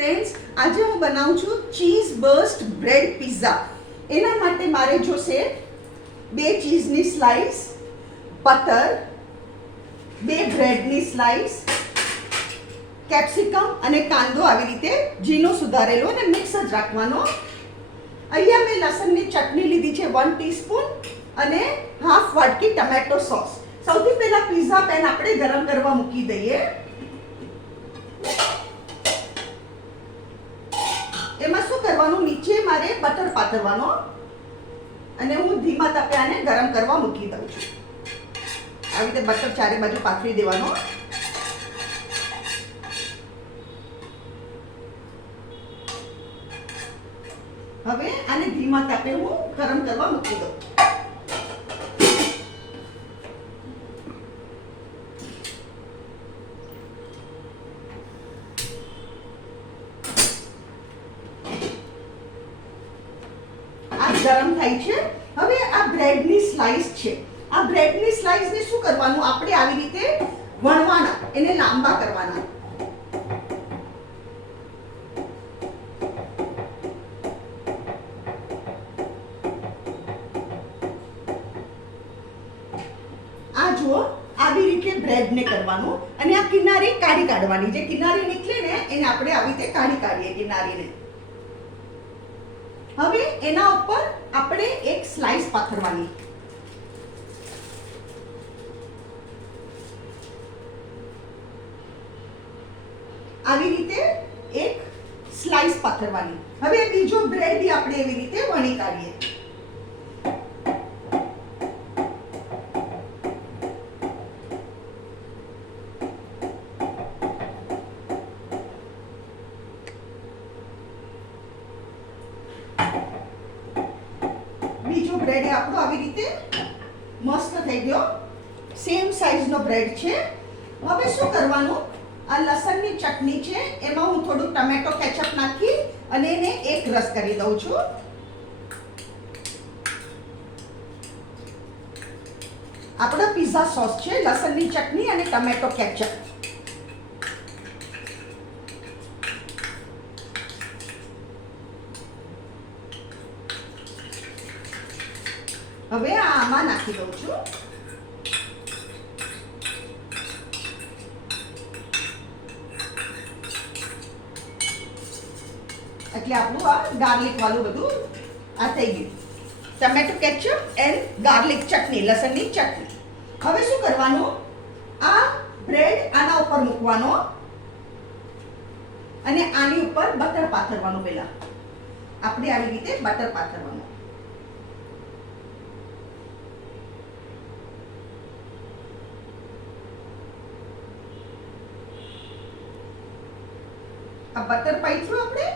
Friends, આજે હું બનાવું છું ચીઝ બર્સ્ટ બ્રેડ પિઝા. એના માટે મારે જોશે 2 ચીઝની સ્લાઇસ, બટર, 2 બ્રેડની સ્લાઇસ, કેપ્સિકમ અને કાંદો આવી રીતે ઝીણો સુધારેલો અને મિક્સ જ રાખવાનો. અહીંયા મેં લસણની ચટણી લીધી છે 1 ટીસ્પૂન અને હાફ વાટકી ટમેટો સોસ. સૌથી પહેલા પિઝા પેન આપણે ગરમ કરવા મૂકી દઈએ. એમાં શું કરવાનું, નીચે મારે બટર પાથરવાનો અને હું ધીમા તાપે આને ગરમ કરવા મૂકી દઉં છું. આવી રીતે બટર ચારે બાજુ પાથરી દેવાનો. હવે આને ધીમા તાપે હું ગરમ કરવા મૂકી દઉં. ગરમ થાય છે. હવે આ બ્રેડની સ્લાઇસ છે. આ બ્રેડની સ્લાઇસને શું કરવાનું, આપણે આવી રીતે વણવાના, એને લાંબા કરવાના. આ જુઓ, આવી રીતે બ્રેડને કરવાનું અને આ કિનારી કાઢી કાઢવાની. જે કિનારી નીકળે ને એને આપણે આવી રીતે કાઢી કાઢીએ કિનારીને. હવે એના ઉપર આપણે એક સ્લાઇસ પાથરવાની. આવી રીતે એક સ્લાઇસ પાથરવાની. હવે બીજો બ્રેડ બી આપણે એવી રીતે વણી કાઢીએ. બીજો બ્રેડ આપણો આવી રીતે મસ્ત થઈ ગયો. સેમ સાઈઝનો બ્રેડ છે. હવે શું કરવાનું, આ લસણની ચટણી છે એમાં હું થોડું ટમેટો કેચઅપ નાખી અને એને એક રસ કરી દઉં છું. આપણો પિઝા સોસ છે, લસણની ચટણી અને ટમેટો કેચઅપ. હવે આમાં નાખી દઉં છું. એટલે આપણું આ ગાર્લિક વાળું બધું આ થઈ ગયું. ટમેટો કેચઅપ એન્ડ ગાર્લિક ચટણી, લસણની ચટણી. હવે શું કરવાનું, આ બ્રેડ આના ઉપર મૂકવાનો અને આની ઉપર બટર પાથરવાનું. પહેલા આપણે આવી રીતે બટર પાથરવાનું. આ બટર પાથર્યું આપણે.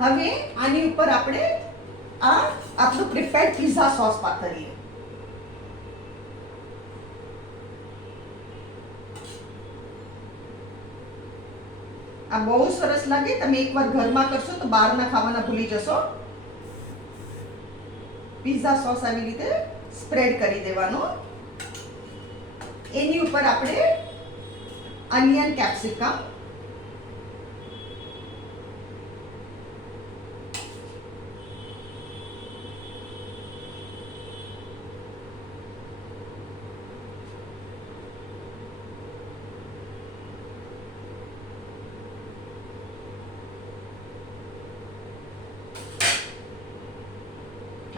હવે આની ઉપર આપણે આ આપણું પ્રિપેર્ડ પિઝા સોસ પાથરીએ. આ બહુ સરસ લાગે. તમે એકવાર ઘરમાં કરશો તો બહારના ખાવાના ભૂલી જશો. પિઝા સોસ આવી રીતે સ્પ્રેડ કરી દેવાનો. એની ઉપર આપણે અનિયન, કેપ્સિકમ,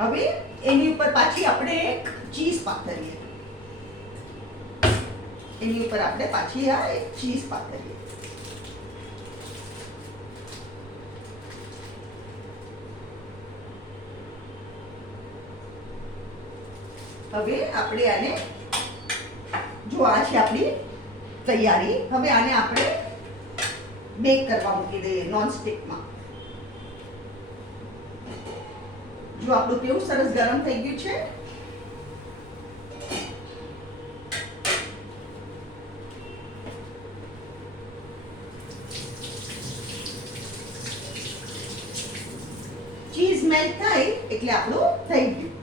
હવે એની ઉપર પાછી આપણે એક ચીઝ પાથરીએ. એની ઉપર આપણે પાછી આ એક ચીઝ પાથરીએ. હવે આપણે આને જો આ છે આપણી તૈયારી. હવે આને આપણે બેક કરવા મૂકી દઈએ નોન સ્ટિકમાં. જો આપણું કેવું સરસ ગરમ થઈ ગયું છે. ચીઝ મેલ્ટ થાય એટલે આપણું થઈ ગયું.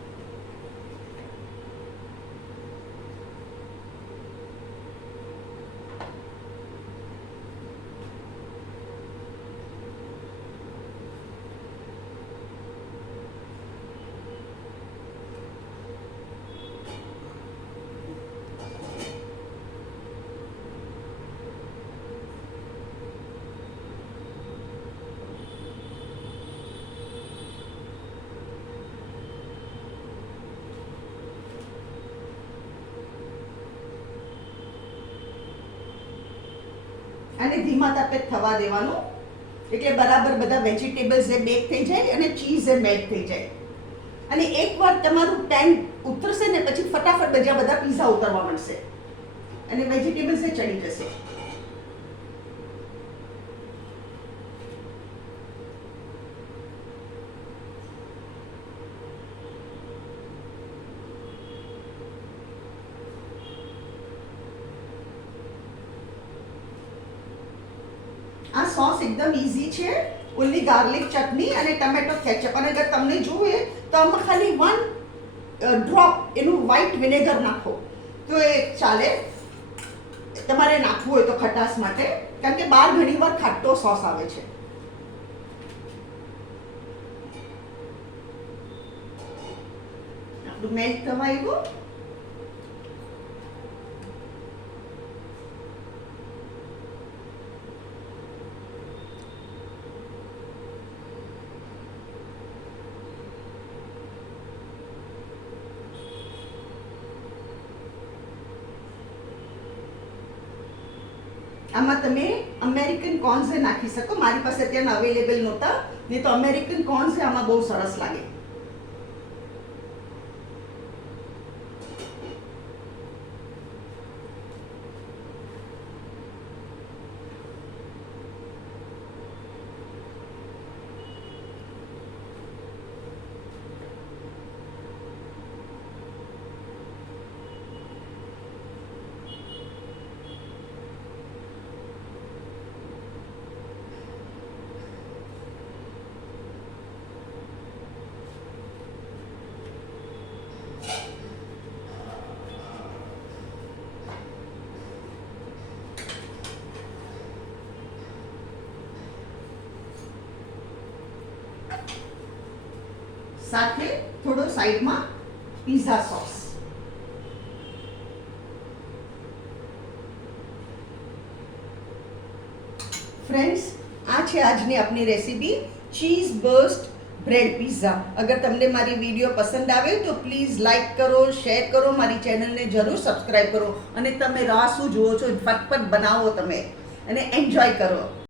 આને ધીમા તાપે થવા દેવાનું, એટલે બરાબર બધા વેજીટેબલ્સ એ બેક થઈ જાય અને ચીઝ એ મેલ્ટ થઈ જાય. અને એકવાર તમારું પેન ઉતરશે ને પછી ફટાફટ બધા પીઝા ઉતરવા મળશે અને વેજીટેબલ્સ એ ચડી જશે. આ સોસ એકદમ ઈઝી છે, ઓનલી ગાર્લિક ચટણી અને ટમેટો કેચઅપ. અને અગર તમને જોઈએ તો આમાં ખાલી 1 ડ્રોપ એનું વ્હાઈટ વિનેગર નાખો તો એ ચાલે, તમારે નાખવું હોય તો ખટાશ માટે, કારણ કે બહાર ઘણીવાર ખાટો સોસ આવે છે. આપણું મેલ્ટ થવા આવ્યું. આમાં તમે અમેરિકન કોર્ન્સ નાખી શકો, મારી પાસે અત્યારે અવેલેબલ નહોતા, નહીં તો અમેરિકન કોર્ન્સ આમાં બહુ સરસ લાગે. સાથે થોડો સાઈડમાં પિઝા સોસ. ફ્રેન્ડ્સ, આ છે આજની આપણી recipe cheese burst bread pizza. અગર તમને મારી વિડીયો પસંદ આવે તો પ્લીઝ લાઈક કરો, શેર કરો, મારી ચેનલને જરૂર સબસ્ક્રાઈબ કરો. અને તમે રાહ શું જુઓ છો? ફટફટ બનાવો તમે અને એન્જોય કરો.